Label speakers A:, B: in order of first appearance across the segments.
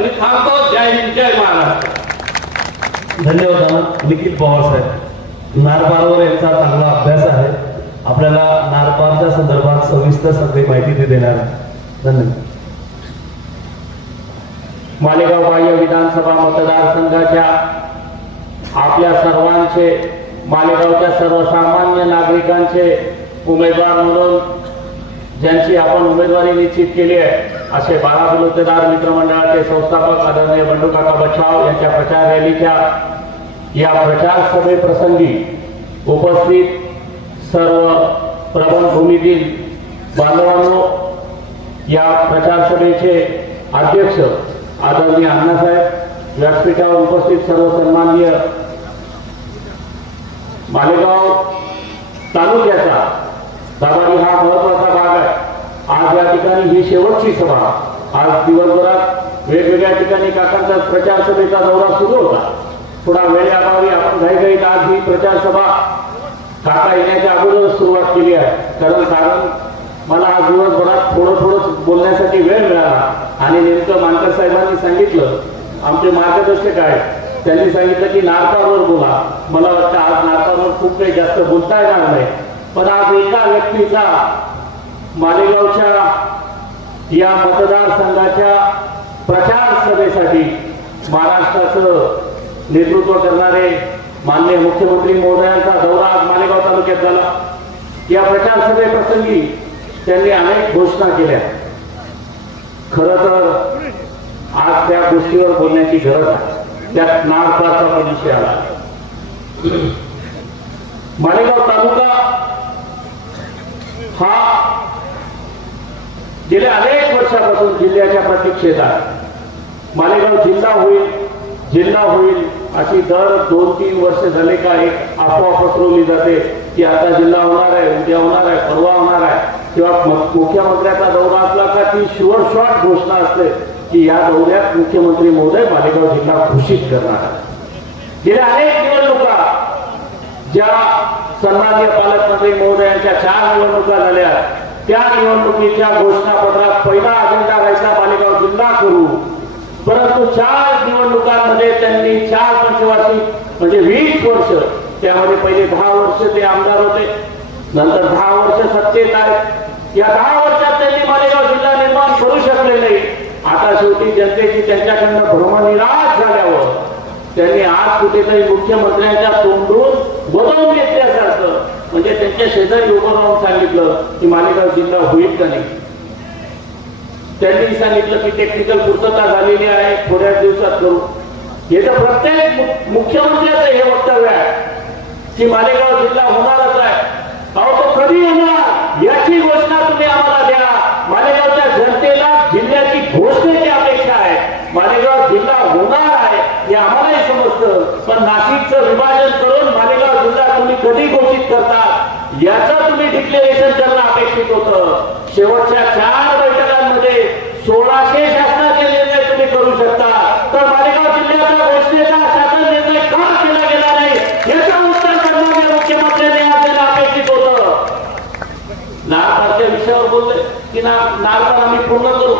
A: आणि थांबतो जय हिंद जय महाराष्ट्र.
B: धन्यवाद निखिल पवार साहेब. नारपारवर यांचा चांगला अभ्यास आहे. आपल्याला नारपारच्या संदर्भात सविस्तर सगळी माहिती ते देणार धन्यवाद.
C: मालेगाव बाह्य विधानसभा मतदारसंघाच्या आपल्या सर्वांचे मालेगावच्या सर्वसामान्य नागरिकांचे उमेदवार म्हणून ज्यांची आपण उमेदवारी निश्चित केली आहे असे बारा बलुतेदार मित्रमंडळाचे संस्थापक आदरणीय बंडूकाका बचाव यांच्या प्रचार रॅलीच्या या प्रचार सभेप्रसंगी उपस्थित सर्व प्रबंध भूमीतील बांधवांनो या प्रचार सभेचे अध्यक्ष आदरणीय अण्णासाहेब व्यासपीठावर उपस्थित सर्व सन्माननीय मालेगाव तालुक्याचा दाबाडी हा महत्त्वाचा आज या ठिकाणी ही शेवटची सभा. आज दिवसभरात वेगवेगळ्या ठिकाणी काकांचा प्रचार सभेचा दौरा सुरू होता. थोडा वेळेअभावी आपण घाईघाईत आज ही प्रचार सभा काका येण्याच्या अगोदर सुरुवात केली आहे. कारण कारण मला आज दिवसभरात थोडं थोडं बोलण्यासाठी वेळ मिळाला आणि नेमकं मानकर साहेबांनी सांगितलं आमचे मार्गदर्शक आहेत. त्यांनी सांगितलं की नारकावर बोला. मला वाटतं आज नारकावर खूप काही जास्त बोलता येणार नाही. पण आज एका व्यक्तीचा मालेगावच्या या मतदारसंघाच्या प्रचार सभेसाठी महाराष्ट्राचं नेतृत्व करणारे माननीय मुख्यमंत्री महोदयांचा दौरा आज मालेगाव तालुक्यात झाला. या प्रचार सभेप्रसंगी त्यांनी अनेक घोषणा केल्या. खर तर आज त्या गोष्टीवर बोलण्याची गरज आहे. त्यात नागपारचा पण विषय आला. मालेगाव तालुका हा गेल्या अनेक वर्षापासून जिल्ह्याच्या प्रतीक्षेत आहे मालेगाव जिल्हा होईल जिल्हा होईल अशी दर दोन तीन वर्ष झाले का एक अफवा पसरवली जाते की आता जिल्हा होणार आहे उद्या होणार आहे परवा होणार आहे. किंवा मुख्यमंत्र्याचा दौरा असला का ती शुअर शॉर्ट घोषणा असते की या दौऱ्यात मुख्यमंत्री महोदय मालेगाव जिल्हा घोषित करणार आहे गेल्या अनेक निवडणुका ज्या सन्मान्य पालकमंत्री महोदयांच्या चार निवडणुका झाल्या त्या निवडणुकीच्या घोषणापत्रात पहिला अजेंडा राहायचा मालेगाव जिल्हा करू. परंतु चार निवडणुकांमध्ये त्यांनी चार पंचवार्षिक म्हणजे वीस वर्ष त्यामध्ये पहिले दहा वर्ष ते आमदार होते. नंतर दहा वर्ष सत्तेत आहेत. या दहा वर्षात त्यांनी मालेगाव जिल्हा निर्माण करू शकले नाही. आता शेवटी जनतेची त्यांच्याकडनं भ्रमनिराश झाल्यावर त्यांनी आज कुठेतरी मुख्यमंत्र्यांच्या तोंड बोलवून घेतल्यासारखं म्हणजे त्यांच्या शेजारी उभं राहून सांगितलं की मालेगाव जिल्हा होईल का नाही? त्यांनी सांगितलं की टेक्निकल पूर्तता झालेली आहे थोड्याच दिवसात करू. हे तर प्रत्येक मुख्यमंत्र्याचं हे वक्तव्य आहे. की मालेगाव जिल्हा होणारच आहे. अहो तो कधी होणार याची घोषणा तुम्ही आम्हाला द्या. मालेगावच्या जनतेला जिल्ह्याची घोषणेची अपेक्षा आहे. मालेगाव जिल्हा होणार आहे हे आम्हालाही समजतं. पण नाशिकचं विभाजन करून मालेगाव जिल्हा तुम्ही कधी घोषित करता? याचा तुम्ही डिक्लेरेशन करणं अपेक्षित होत. शेवटच्या चार बैठकांमध्ये सोळाशे शासनाचे निर्णय तुम्ही करू शकता. तर मालेगाव जिल्ह्याचा घोषणेचा शासन निर्णय का केला गेला नाही याचं उत्तर सन्मान्य मुख्यमंत्र्यांनी आपल्याला अपेक्षित होत. नारपारच्या विषयावर बोलले की ना आम्ही पूर्ण करू.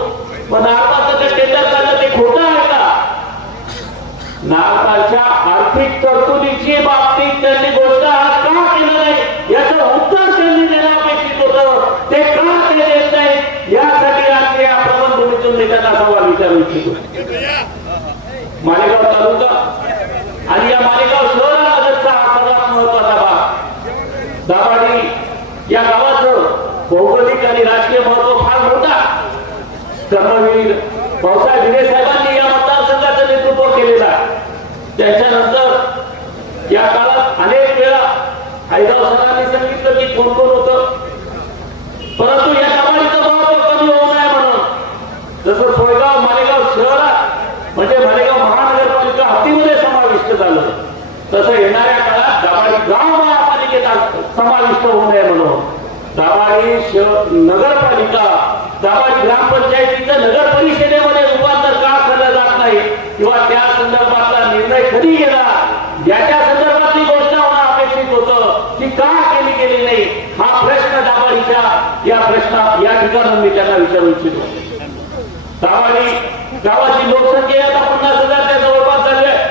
C: पण नारपारचं जे टेंडर झालं ते खोटं आहे का? नारपारच्या आर्थिक तरतुदीची बाबतीत त्यांनी घोषणा आज का केलं नाही याचं उत्तर त्यांनी देणं अपेक्षित होतं ते का ते देत नाही यासाठी आज या प्रबंधभूमीतून मी त्यांना सवाल मालेगाव तालुका. आणि या मालेगाव शहरालगतचा हा सर्वात महत्त्वाचा भाग. दाभाडी या गावाचं भौगोलिक आणि राजकीय महत्त्व फार मोठा. कर्मवीर भाऊसाहेब विनय साहेबांनी या मतदारसंघाचं नेतृत्व केलेलं आहे. त्याच्यानंतर या काळात अनेक वेळा हैदराव सरांनी सांगितलं की कोण कोण होत. परंतु या दाभाडीचं महत्त्व कमी होऊ नये म्हणून. जसं सोय मालेगाव शहरात म्हणजे मालेगाव महानगरपालिका हद्दीमध्ये समाविष्ट झालं तसं येणाऱ्या काळात गाव समाविष्ट होऊ नये म्हणून. दाभाडी नगरपालिका दाभाडी ग्रामपंचायतीच्या नगर परिषदेमध्ये रूपांतर का केलं जात नाही किंवा त्या संदर्भातला निर्णय कधी गेला याच्या संदर्भातली घोषणा होणं अपेक्षित होतं की का केली गेली नाही हा प्रश्न दाभाडीच्या या प्रश्ना या ठिकाणी मी त्यांना विचारू इच्छितो दाभाडी गावाची लोकसंख्या आता पन्नास हजारच्या जवळपास झाली आहे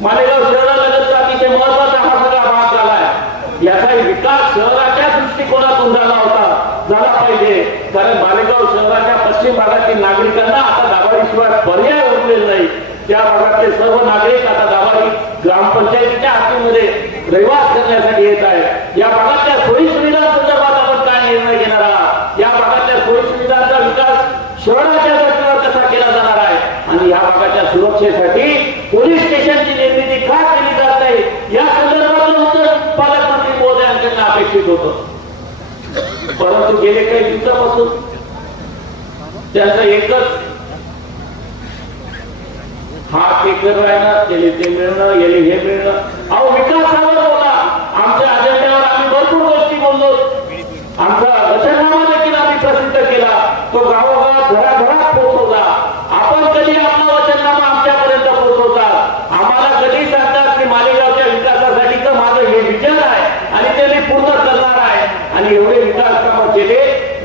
C: मालेगाव शहरालगतचा अतिशय महत्त्वाचा हा सगळा भाग झाला आहे याचाही विकास शहराच्या दृष्टिकोनातून झाला होता झाला पाहिजे कारण मालेगाव शहराच्या पश्चिम भागातील नागरिकांना आता दाभाडीशिवाय पर्याय उरलेला नाही. त्या भागातले सर्व नागरिक आता दाभाडी ग्रामपंचायतीच्या हातीमध्ये रहिवास करण्यासाठी येत आहेत. या भागातल्या सोयी सुविधांसंदर्भात आपण काय निर्णय घेणार आहात? या भागातल्या सोयी सुविधांचा विकास शहराच्या दृष्टीवर कसा केला जाणार आहे? आणि या भागाच्या सुरक्षेसाठी पोलीस स्टेशनची निर्मिती का केली जात नाही? या संदर्भातलं उत्तर पालकमंत्री महोदयांकडनं अपेक्षित होतं. परंतु गेले काही दिवसापासून त्याचा एकच हा ते कर राहणार त्याने ते मिळणं याने हे मिळणं. अहो विकासावर बोला. आमच्या अजेंड्यावर आम्ही भरपूर गोष्टी बोललो. आमचा वचननामा देखील आम्ही प्रसिद्ध केला. तो गावोगाव घराघरा पोहोचवला आपण कधी आपला वचननामा आमच्यापर्यंत पोहोचवता आम्हाला कधी सांगतात की मालेगावच्या विकासासाठी तर माझं हे विचार आहे आणि ते मी पूर्ण करणार आहे आणि एवढे विकास कामं केले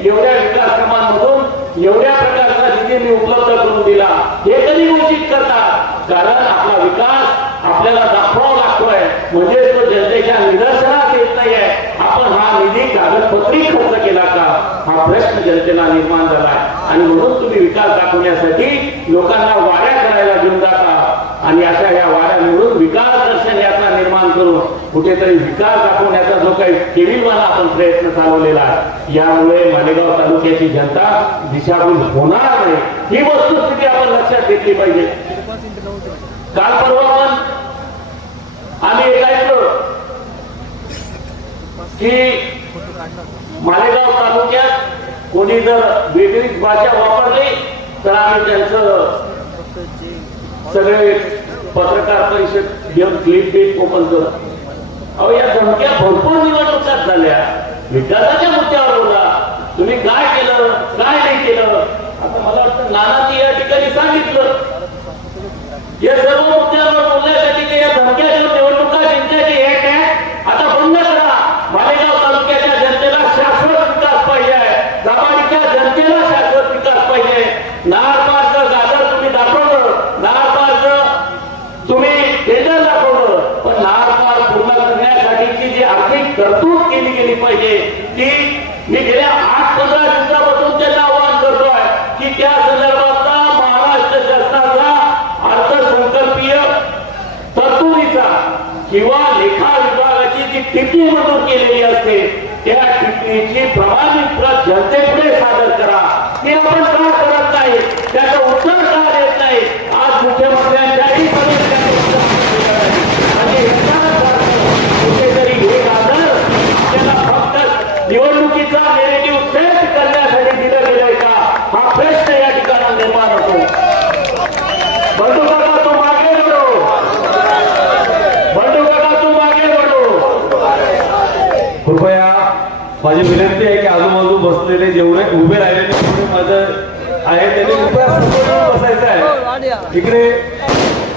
C: एवढ्या विकास कामांमधून एवढ्या प्रकारचा निधी मी उपलब्ध करून दिला हे कधी घोषित करतात कारण आपला विकास आपल्याला दाखवावा लागतोय म्हणजे तो जनतेच्या निदर्शनास येत नाहीये आपण हा निधी कागदपत्री खर्च केला का हा प्रश्न जनतेला निर्माण झालाय आणि म्हणून तुम्ही विकास दाखवण्यासाठी लोकांना वाऱ्या करायला घेऊन जाता. आणि अशा या वाऱ्या मिळून विकास दर्शन याचा निर्माण करून कुठेतरी विकास दाखवण्याचा जो काही केविलवाला आपण प्रयत्न चालवलेला आहे यामुळे मालेगाव तालुक्याची जनता दिशाभूल होणार नाही. ही वस्तुस्थिती आपण लक्षात घेतली पाहिजे. काल परवा पण आम्ही एक ऐकलं की मालेगाव तालुक्यात कोणी जर वेगळीच भाषा वापरली तर आम्ही त्यांचं सगळे पत्रकार परिषद घेऊन क्लिप बीट ओपन करत अहो या धमक्या भरपूर निवडणुकात झाल्या. विकासाच्या मुद्द्यावर बोला. तुम्ही काय केलं? काय नाही केलं? आता मला वाटतं नानाजी या ठिकाणी सांगितलं. या सर्व मुद्द्यावर बोलण्यासाठी ते या धमक्या देऊन निवडणुका जिंकायची एक आहे आता बंद करा मालेगाव तालुक्याच्या जनतेला शाश्वत विकास पाहिजे आहे दाभाडीच्या जनतेला शाश्वत विकास पाहिजे नारपारचं गाजर तुम्ही दाखवलं नारपारचं तुम्ही टेंडर दाखवलं पण नारपार पूर्ण करण्यासाठीची जी आर्थिक तरतूद केली गेली पाहिजे. की मी गेल्या आठ पंधरा दिवसापासून त्यांना आवाहन करतोय की त्या संदर्भातला महाराष्ट्र शासनाचा अर्थसंकल्पीय तरतुदीचा किंवा लेखा विभागाची जी टिप्पणी मंजूर केलेली असते त्या टिप्पणीची प्रमाणित प्रत जनतेपुढे सादर करा. ते आपण का करत नाही? त्याचं उत्तर का देत नाही? आज मुख्यमंत्र्यांच्याही परीक्षेचं उत्तर दिलेलं नाही. आणि याचाच अर्थ कुठेतरी हे गाजर आपल्याला फक्त निवडणुकीचा नेरेटिव्ह सेट करण्यासाठी दिलं गेलंय का हा प्रश्न या ठिकाणी निर्माण होतो बंधू काका तू मागे बढो बंधू काका तू मागे बढो
B: कृपया माझी विनंती आहे की आजूबाजू बसलेले जेवढे उभे राहिलेले जेवढे माझं आहे त्यांनी कृपया समोर बसायचं आहे इकडे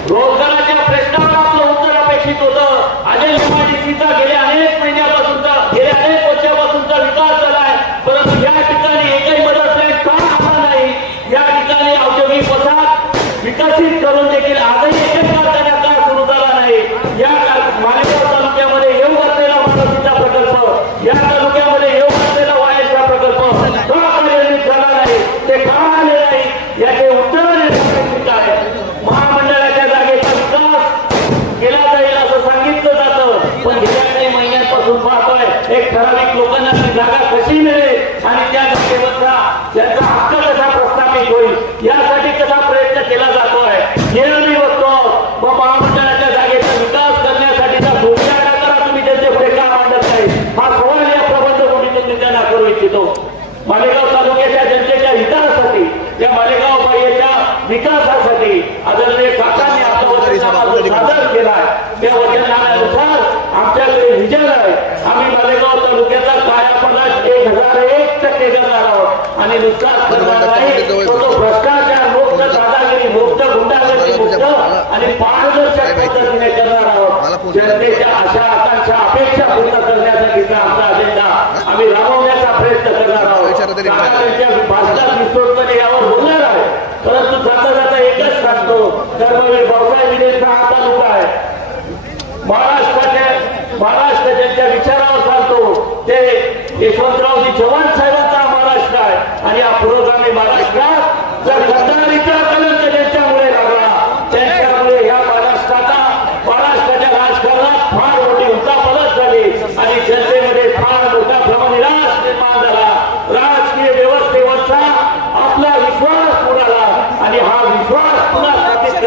C: रोजगाराच्या प्रश्नावर आपलं उत्तर अपेक्षित होतं अजय एमआयडीसीचा गेल्या अनेक महिन्यापासूनचा गेल्या अनेक वर्षापासूनचा विकास झालाय परंतु या ठिकाणी एकही मदत प्लॅन का आला नाही या ठिकाणी औद्योगिक वसाहत विकसित करून देखील आजही एकच कारखाना का सुरू झाला नाही या कार- मालेगाव तालुक्यामध्ये येऊ घातलेला मानसीचा प्रकल्प या तालुक्यामध्ये येऊ घातलेला वायरचा प्रकल्प का कार्यान्वित झाला नाही ते का आले नाही याचे उत्तर देण्याची आहे महामंडळाच्या जागेचा विकास केला जाईल असं सांगितलं जातं पण गेल्या काही महिन्यांपासून पाहतोय एक ठराविक लोकांना ती जागा कशी मिळेल आणि त्या जागेवरचा त्यांचा हक्क कसा प्रस्थापित होईल यासाठी कसा प्रयत्न केला जातोय हे आम्ही बघतो व महामंडळाच्या जागेचा विकास करण्यासाठीचा धोरण करा तुम्ही त्यांच्या पुढे का मांडत नाही हा सवाल या प्रबंध कोणीतून मी त्यांना करू इच्छितो मालेगाव तालुक्याच्या जनतेच्या हितासाठी या मालेगाव बाह्यच्या विकासासाठी आदरणीय काकांनी आपलं वचननामा जो सादर केलाय त्या वचननाम्यानुसार आमच्याकडे विजय आहे. आम्ही मालेगाव तालुक्याचा कायापणात एक हजार एक टक्के करणार आहोत. आणि नुकसाच करणार नाही तो तो भ्रष्टाचार दादागिरी मुक्त गुंडागिरी मुक्त आणि पारदर्शक पद्धतीने करणार आहोत जनतेच्या आशा आकांक्षा अपेक्षा पूर्ण करण्यासाठीचा आमचा अजेंडा आम्ही राबवण्याचा प्रयत्न करणार आहोत. भाषणात विस्तृतपणे यावर बोलणार आहे. परंतु जाता जाता एकच सांगतो कर्मवीर भाऊसाहेब विदेशचा आता तालुका आहे. महाराष्ट्राच्या महाराष्ट्र ज्यांच्या विचारावर चालतो. ते यशवंतरावजी चव्हाण साहेबांचा महाराष्ट्र आहे आणि हा पूर्व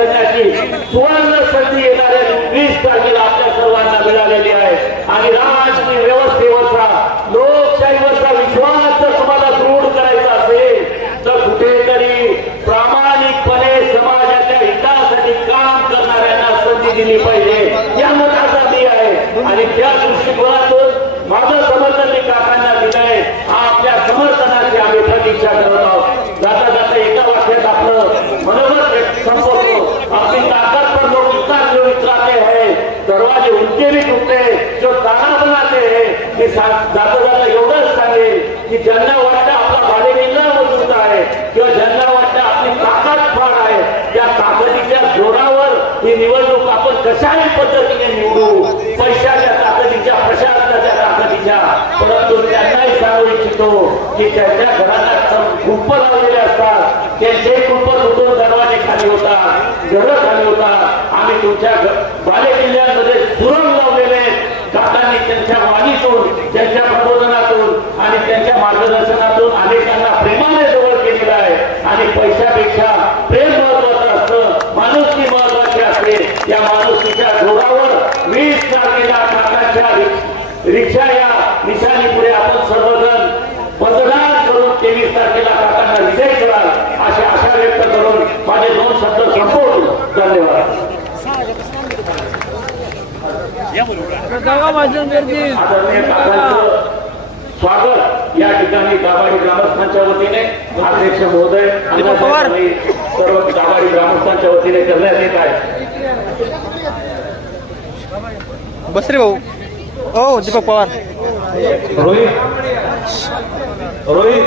C: करण्याची सुवर्ण संधी येणाऱ्या वीस तारखेला आपल्या सर्वांना मिळालेली आहे. आणि राज पद्धतीने निवडू. पैशाच्या ताकदीच्या प्रशासनाच्या ताकदीच्या. परंतु त्यांनाही सांगू इच्छितो की त्यांच्या घराला खूप लावलेले असतात. त्यांचे खूप उतरून दरवाजे खाली होतात घरं खाली होतात. आम्ही तुमच्या बाले सुरंग लावलेले आहेत. त्यांच्या वाणीतून त्यांच्या प्रबोधनातून आणि त्यांच्या मार्गदर्शनातून स्वागत. या ठिकाणी दाभाडी ग्रामस्थांच्या वतीने अध्यक्ष महोदय सर्व दाभाडी ग्रामस्थांच्या वतीने करण्यात येत आहे.
D: बस भाऊ. हो दीपक पवार.
B: रोहित. रोहित.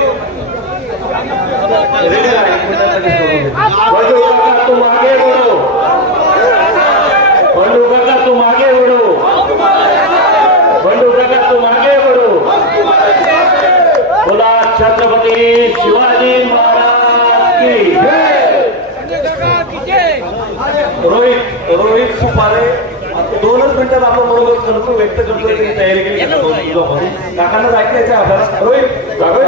C: मागे
B: करतो व्यक्त करतो तयारी केली. काकांना जायचं आपल्याला रोहित राघव